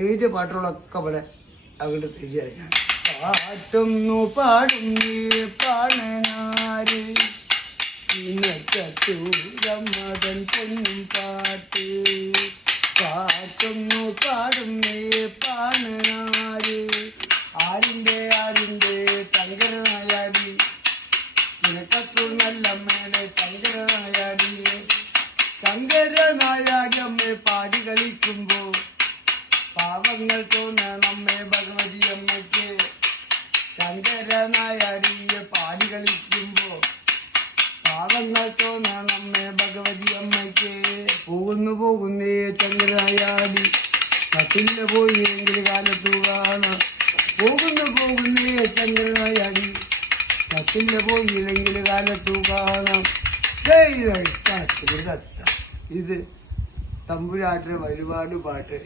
എഴുതിയ പാട്ടുകളൊക്കെ ഇവിടെ അവിടെ തിരിച്ചറിയാം. പാട്ടുന്നു പാടും പാണനാര് മതൻ പൊന്നും പാട്ട്. പാട്ടുന്നു പാടും പാണനാര് ആരിന്റെ ആരിന്റെ തങ്കര നായാടി നിനക്കത്തു നല്ല മേലെ തങ്കര കളിക്കുമ്പോ പാവങ്ങൾ തോന്നണം അമ്മേ ഭഗവതി അമ്മയ്ക്ക് ശങ്കര നായാടിയെ പാടി കളിക്കുമ്പോ പാവങ്ങൾ തോന്നണം അമ്മേ ഭഗവതി അമ്മയ്ക്ക് പോകുന്നു പോകുന്നേ ശങ്കര നായാടി കത്തില്ല പോയി എങ്കിൽ കാലത്തു പോകുന്നു പോകുന്നേ ശങ്കര നായാടി കത്തില്ല പോയില്ലെങ്കിൽ കാലത്തു ഇത് തമ്പുരാട്ടിലെ വഴിപാട് പാട്ട്.